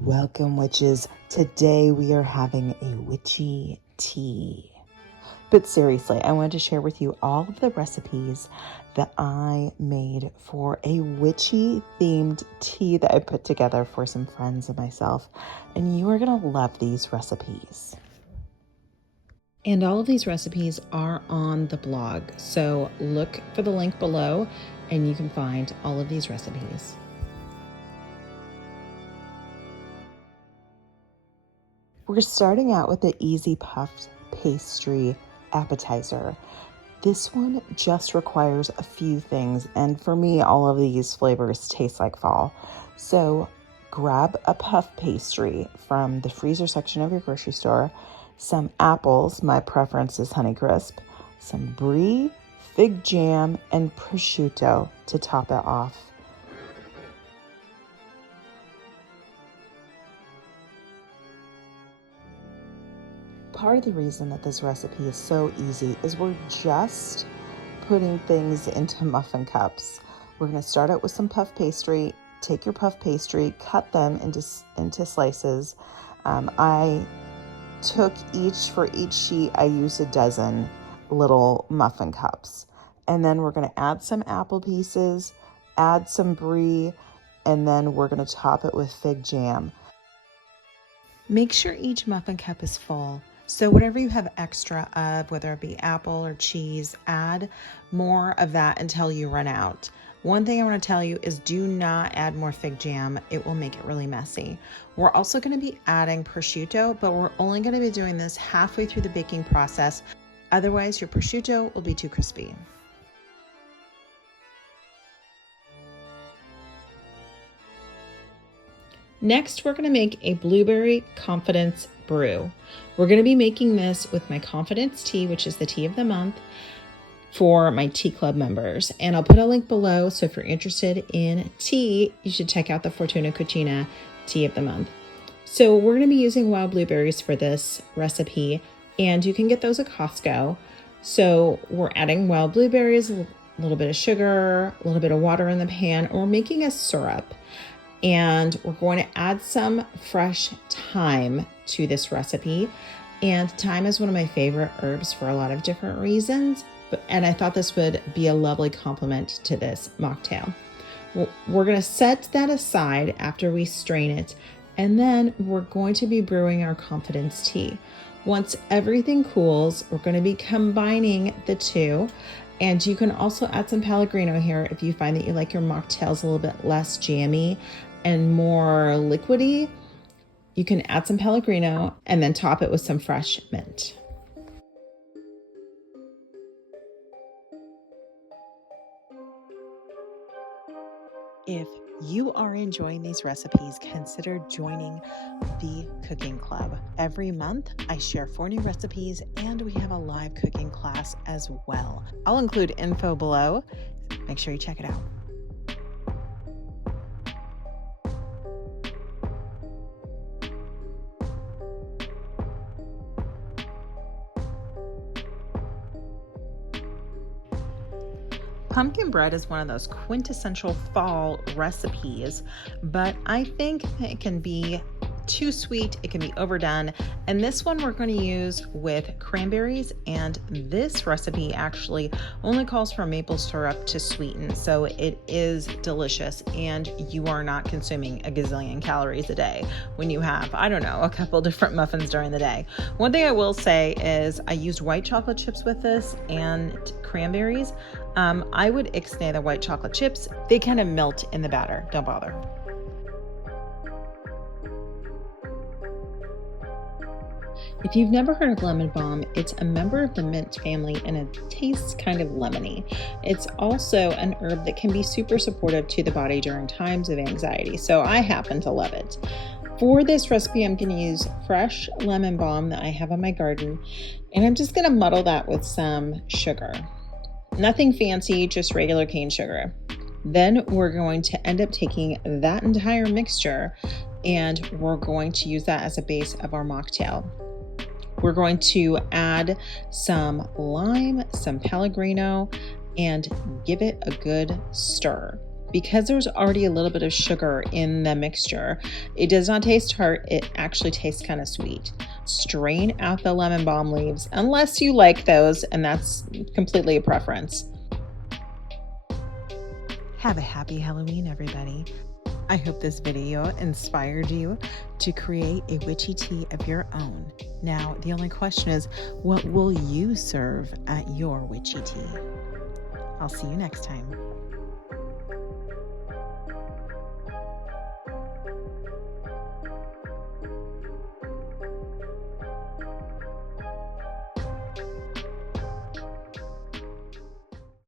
Welcome, witches. Today we are having a witchy tea. But seriously, I wanted to share with you all of the recipes that I made for a witchy themed tea that I put together for some friends and myself. And you are going to love these recipes. And all of these recipes are on the blog. So look for the link below and you can find all of these recipes. We're starting out with the Easy Puffed Pastry Appetizer. This one just requires a few things, and for me, all of these flavors taste like fall. So grab a puff pastry from the freezer section of your grocery store, some apples, my preference is Honeycrisp, some brie, fig jam, and prosciutto to top it off. Part of the reason that this recipe is so easy is we're just putting things into muffin cups. We're going to start out with some puff pastry. Take your puff pastry, cut them into slices. I took for each sheet, I used a dozen little muffin cups. And then we're going to add some apple pieces, add some brie, and then we're going to top it with fig jam. Make sure each muffin cup is full. So whatever you have extra of, whether it be apple or cheese, add more of that until you run out. One thing I want to tell you is do not add more fig jam. It will make it really messy. We're also going to be adding prosciutto, but we're only going to be doing this halfway through the baking process. Otherwise, your prosciutto will be too crispy. Next, we're going to make a blueberry confidence brew. We're going to be making this with my confidence tea, which is the tea of the month, for my tea club members. And I'll put a link below. So if you're interested in tea, you should check out the Fortuna Cucina tea of the month. So we're going to be using wild blueberries for this recipe, and you can get those at Costco. So we're adding wild blueberries, a little bit of sugar, a little bit of water in the pan, and we're making a syrup. And we're going to add some fresh thyme to this recipe. And thyme is one of my favorite herbs for a lot of different reasons. And I thought this would be a lovely complement to this mocktail. We're going to set that aside after we strain it. And then we're going to be brewing our confidence tea. Once everything cools, we're going to be combining the two. And you can also add some Pellegrino here if you find that you like your mocktails a little bit less jammy and more liquidy. You can add some Pellegrino and then top it with some fresh mint. If you are enjoying these recipes, consider joining the cooking club. Every month, I share 4 new recipes and we have a live cooking class as well. I'll include info below. Make sure you check it out. Pumpkin bread is one of those quintessential fall recipes, but I think it can be too sweet, it can be overdone. And this one we're going to use with cranberries, and this recipe actually only calls for maple syrup to sweeten, so it is delicious and you are not consuming a gazillion calories a day when you have, I don't know, a couple different muffins during the day. One thing I will say is I used white chocolate chips with this and cranberries. I would ixnay the white chocolate chips. They kind of melt in the batter. Don't bother. If you've never heard of lemon balm, it's a member of the mint family and it tastes kind of lemony. It's also an herb that can be super supportive to the body during times of anxiety, so I happen to love it. For this recipe, I'm going to use fresh lemon balm that I have in my garden, and I'm just going to muddle that with some sugar. Nothing fancy, just regular cane sugar. Then we're going to end up taking that entire mixture and we're going to use that as a base of our mocktail. We're going to add some lime, some Pellegrino, and give it a good stir. because there's already a little bit of sugar in the mixture, it does not taste tart. It actually tastes kind of sweet. Strain out the lemon balm leaves, unless you like those, and that's completely a preference. Have a happy Halloween, everybody. I hope this video inspired you to create a witchy tea of your own. Now, the only question is, what will you serve at your witchy tea? I'll see you next time.